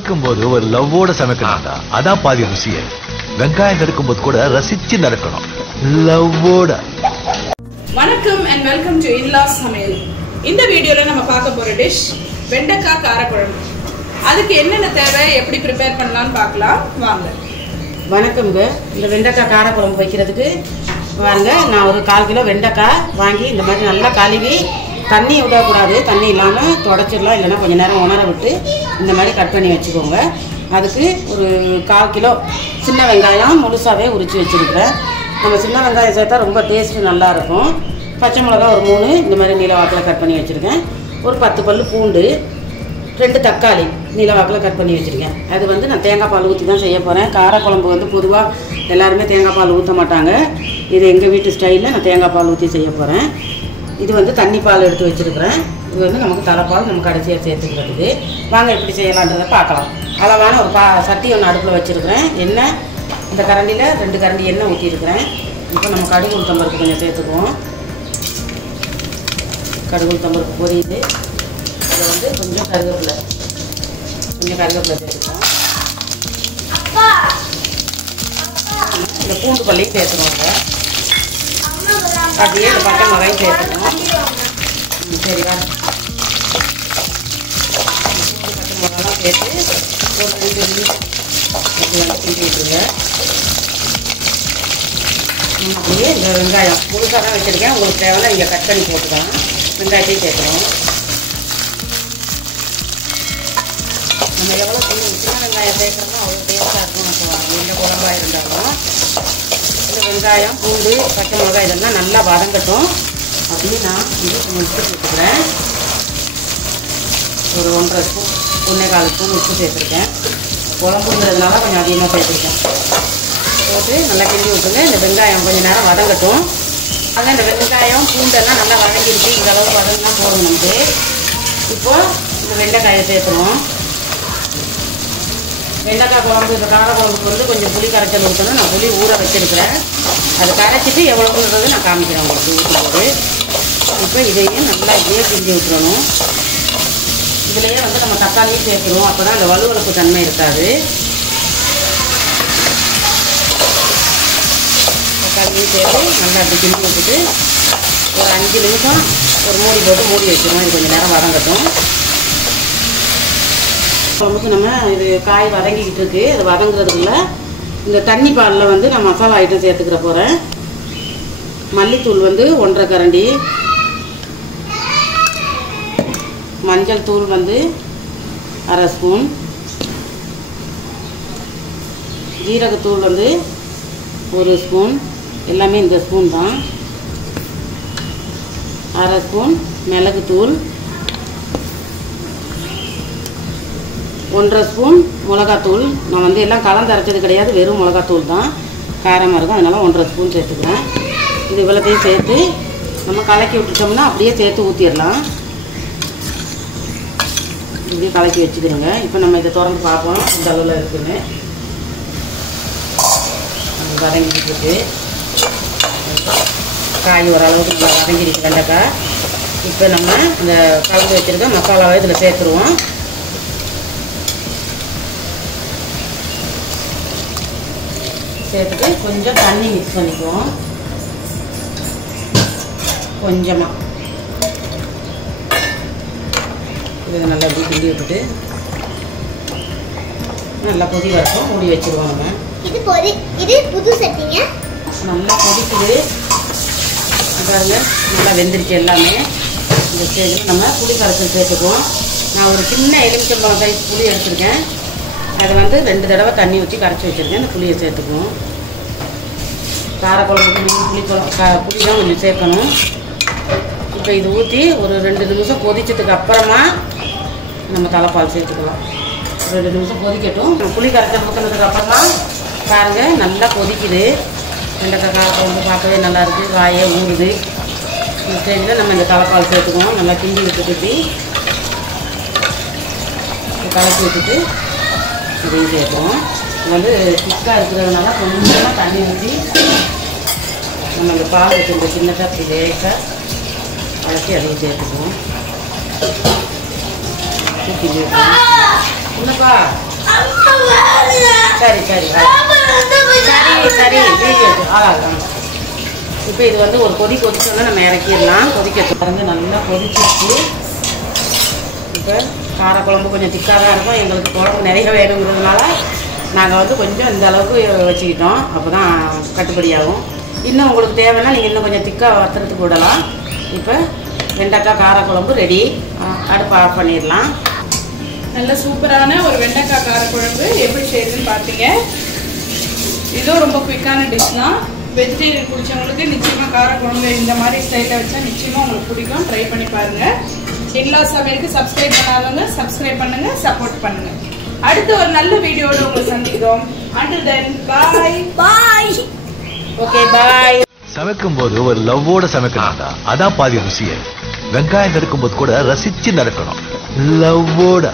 சமைக்கும்போது ஒரு லவ்வோட சமைக்கணும்டா. அதான் பாதி ருசியே. வெங்காயம் நறுக்கும்போது கூட ரசிச்சு நறுக்கணும், லவ்வோட. வணக்கம் அண்ட் வெல்கம் டு இன்லாஸ் சமையல். இந்த வீடியோல நம்ம பார்க்க போற டிஷ் வெண்டைக்காய் காரக்குழம்பு. அதுக்கு என்னென்ன தேவை, எப்படி ப்ரிப்பேர் பண்ணலாம்னு பார்க்கலாம் வாங்க. வணக்கம்ங்க. இந்த வெண்டைக்காய் காரக்குழம்பு வைக்கிறதுக்கு வாங்க, நான் ஒரு 1/4 கிலோ வெண்டைக்காய் வாங்கி இந்த மாதிரி நல்லா கழுவி, தண்ணி விடக்கூடாது, தண்ணி இல்லாமல் தொடச்சிடலாம், இல்லைன்னா கொஞ்சம் நேரம் உணர விட்டு இந்த மாதிரி கட் பண்ணி வச்சுக்கோங்க. அதுக்கு ஒரு 1/4 கிலோ சின்ன வெங்காயம் முழுசாகவே உரித்து வச்சுருக்கிறேன். நம்ம சின்ன வெங்காயம் சேர்த்தா ரொம்ப டேஸ்ட்டு நல்லாயிருக்கும். பச்சை மிளகா ஒரு 3 இந்த மாதிரி நீல வாக்கில் கட் பண்ணி வச்சுருக்கேன். ஒரு 10 பல் பூண்டு, 2 தக்காளி நீல வாக்கில் கட் பண்ணி வச்சுருக்கேன். அது வந்து நான் தேங்காய் பால் ஊற்றி தான் செய்ய போகிறேன். காரக்குழம்பு வந்து பொதுவாக எல்லாருமே தேங்காய் பால் ஊற்ற மாட்டாங்க. இது எங்கள் வீட்டு ஸ்டைலில் நான் தேங்காய் பால் ஊற்றி செய்ய போகிறேன். இது வந்து தண்ணி பால் எடுத்து வச்சுருக்கிறேன். இது வந்து நமக்கு தலைப்பால் நம்ம கடைசியாக சேர்த்துக்கிறதுக்கு. வாங்க எப்படி செய்யலான்றதை பார்க்கலாம். அளவான ஒரு சட்டி ஒன்று அடுப்பில் வச்சுருக்கிறேன். எண்ணெய் இந்த கரண்டியில் 2 கரண்டி எண்ணெய் ஊற்றிருக்கிறேன். இப்போ நம்ம கடுகு உளுத்தம்பருப்பு கொஞ்சம் சேர்த்துக்குவோம். கடுகு உளுத்தம்பருப்பு பொரியுது. இதில் வந்து கொஞ்சம் கருவேப்பிலை சேர்த்துக்குவோம். இந்த பூண்டு பள்ளியும் சேர்த்துக்குவோங்க. அப்படியே இந்த பட்டை மிளகாயும் சேர்த்துக்கணும். சரி வா, பச்சை மிளகாலாம் சேர்த்து ஒரு 2 நிமிஷம் இப்படி வந்து கிண்டி விட்டுருங்க. அப்படியே இந்த வெங்காயம் முழுசாக தான் வச்சுருக்கேன். உங்களுக்கு தேவைன்னா நீங்கள் கட் பண்ணி போட்டுக்கலாம். வெங்காயத்தையும் சேர்க்கணும். நம்ம எவ்வளோ சின்ன வெங்காயம் சேர்க்குறோமோ அவ்வளோ டேஸ்ட்டாக இருக்கும். நம்ம எந்த குழம்பாக இருந்தாலும் இந்த வெங்காயம் பூண்டு பச்சை மிளகாய் இதெல்லாம் நல்லா வதங்கட்டும். அப்படியே நான் வந்து கொஞ்சம் உப்பு சேர்த்துக்கிறேன். ஒரு 1.5 ஸ்பூன் 1.25 ஸ்பூன் உப்பு சேர்த்துருக்கேன். குழம்புங்கிறதுனால கொஞ்சம் அதிகமாக சேர்த்துருக்கேன். போட்டு நல்லா கிண்டி விட்டுங்க. இந்த வெங்காயம் கொஞ்சம் நேரம் வதங்கட்டும். அதான் இந்த வெங்காயம் பூண்டெல்லாம் நல்லா வதங்கிடுச்சு. இந்த அளவுக்கு வதங்கினா போதும் நமக்கு. இப்போது இந்த வெண்டைக்காயை சேர்க்கணும். வெண்டைக்காய் குழம்பு, இந்த கார குழம்புக்கு வந்து கொஞ்சம் புளி கரைச்சல் ஊற்றணும். நான் புளி ஊற வச்சுருக்கிறேன். அதை கரைச்சிட்டு எவ்வளோங்கிறது நான் காமிக்கிறேன் உங்களுக்கு ஊற்றும்போது. இப்போ இதையும் நல்லா இப்படியே கிண்டி விட்டுறணும். இதுலேயே வந்து நம்ம தக்காளியும் சேர்க்கணும். அப்போ தான் அந்த வலுவலுப்பு தன்மை இருக்காது. தக்காளியும் சேர்த்து நல்லா அப்படி கிண்டி விட்டுட்டு ஒரு 5 நிமிஷம் ஒரு மூடி போட்டு மூடி வச்சிடணும். இது கொஞ்சம் நேரம் வதங்கட்டும். குழம்புக்கு நம்ம இது காய் வதங்கிக்கிட்டு இருக்குது. அது வதங்குறதுக்குள்ள இந்த தண்ணி பாலில் வந்து நான் மசாலா ஐட்டம் சேர்த்துக்கிற போகிறேன். மல்லித்தூள் வந்து 1.5 கரண்டி, மஞ்சள் தூள் வந்து 1/2 ஸ்பூன், ஜீரகத்தூள் வந்து 1 ஸ்பூன், எல்லாமே இந்த ஸ்பூன் தான். 1/2 ஸ்பூன் மிளகுத்தூள், 1.5 ஸ்பூன் மிளகாத்தூள். நான் வந்து எல்லாம் கலந்து அரைச்சது கிடையாது, வெறும் மிளகாத்தூள் தான். காரமாக இருக்கும், அதனால் 1.5 ஸ்பூன் சேர்த்துக்கிறேன். இது இவ்வளோத்தையும் சேர்த்து நம்ம கலக்கி விட்டுட்டோம்னா அப்படியே சேர்த்து ஊற்றிடலாம். இப்படியே கலக்கி வச்சுக்கிறோங்க. இப்போ நம்ம இதை திறந்து பார்ப்போம் இந்த அளவில் இருக்குன்னு. வதங்கிட்டு இருக்கு. காய் ஓரளவுக்கு நல்லா வதங்கிருக்கு வெண்டைக்காய். இப்போ நம்ம இந்த கலந்து வச்சுருக்க மசாலாவை இதில் சேர்த்துருவோம். சேர்த்துட்டு கொஞ்சம் தண்ணி மிக்ஸ் பண்ணிக்குவோம். கொஞ்சமாக இதை நல்லா இப்படி கிண்டி விட்டுட்டு நல்லா கொதி வரட்டும். மூடி வச்சுருவோம். நம்ம இது புது சட்டிங்க. நல்லா கொதிக்குது பாருங்க. நல்லா வெந்திருச்சு எல்லாமே. இந்த ஸ்டேஜில் நம்ம புளி கரைசல் சேர்த்துக்குவோம். நான் ஒரு சின்ன எலுமிச்சம்பழம் சைஸ் புளி எடுத்துருக்கேன். அதை வந்து 2 தடவை தண்ணி ஊற்றி கரைச்சி வச்சுருக்கேன். இந்த புளியை சேர்த்துக்குவோம். காரக்குழம்புக்கு புளி தான் கொஞ்சம் சேர்க்கணும். இப்போ இது ஊற்றி ஒரு 2 நிமிஷம் கொதிச்சதுக்கு அப்புறமா நம்ம தலைப்பால் சேர்த்துக்கலாம். 2 நிமிஷம் கொதிக்கட்டும். புளி கரைச்சல் ஊற்றினதுக்கு அப்புறமா பாருங்கள் நல்லா கொதிக்குது. வெண்டைக்காய் காரக்குழம்பு பார்க்கவே நல்லாயிருக்கு, வாயே ஊறுது. இந்த ஸ்டேஜில் நம்ம இந்த தலைப்பால் சேர்த்துக்குவோம். நல்லா கிண்டி விட்டுட்டு கலக்கி விட்டுட்டு இதையும் சேர்த்துவோம். இது வந்து திக்காக இருக்கிறதுனால கொஞ்சமாக தண்ணி ஊற்றி நம்ம இந்த பால் வச்சுருந்த சின்னதாக இப்படி லேசாக அலசி அதையும் சேர்த்துக்குவோம். கிண்டி விட்டுருவோம். இல்லப்பா சரி சரி சரி சரி இப்போ இது வந்து ஒரு கொதி கொதிச்சோன்னா நம்ம இறக்கிடலாம். கொதிக்க பாருங்க நல்லா கொதிச்சிருச்சு. இப்போ காரக்குழம்பு கொஞ்சம் திக்காக தான் இருக்கும். எங்களுக்கு குழம்பு நிறைய வேணுங்கிறதுனால நாங்கள் வந்து கொஞ்சம் இந்த அளவுக்கு வச்சுக்கிட்டோம். அப்போ தான் கட்டுப்படியாகும். இன்னும் உங்களுக்கு தேவைன்னா நீங்கள் இன்னும் கொஞ்சம் திக்காக வத்துறதுக்கு விடலாம். இப்போ வெண்டைக்காய் காரக்குழம்பு ரெடி. அடுப்பு ஆஃப் பண்ணிடலாம். நல்ல சூப்பரான ஒரு வெண்டைக்காய் காரக்குழம்பு எப்படி செய்யுதுன்னு பார்த்தீங்க. இதுவும் ரொம்ப குயிக்கான டிஷ் தான். வெஜிடேரியன் பிடிச்சவங்களுக்கு நிச்சயமாக காரக்குழம்பு இந்த மாதிரி ஸ்டைலில் வச்சா நிச்சயமாக உங்களுக்கு பிடிக்கும். ட்ரை பண்ணி பாருங்கள். இன்லா சமையலுக்கு சப்ஸ்கிரைப் பண்ணாதவங்க சப்ஸ்கிரைப் பண்ணுங்கள், சப்போர்ட் பண்ணுங்கள். அடுத்து ஒரு நல்ல வீடியோட உங்களை சந்திக்கிறோம். Until then, bye. Bye. Okay bye. சமைக்கும் போது ஒரு லவ்வோட சமைக்கணும்டா. அதான் பாதி ருசியே. வெங்காயம் நறுக்கும் போது கூட ரசிச்சு நறுக்கணும். லவ்வோட.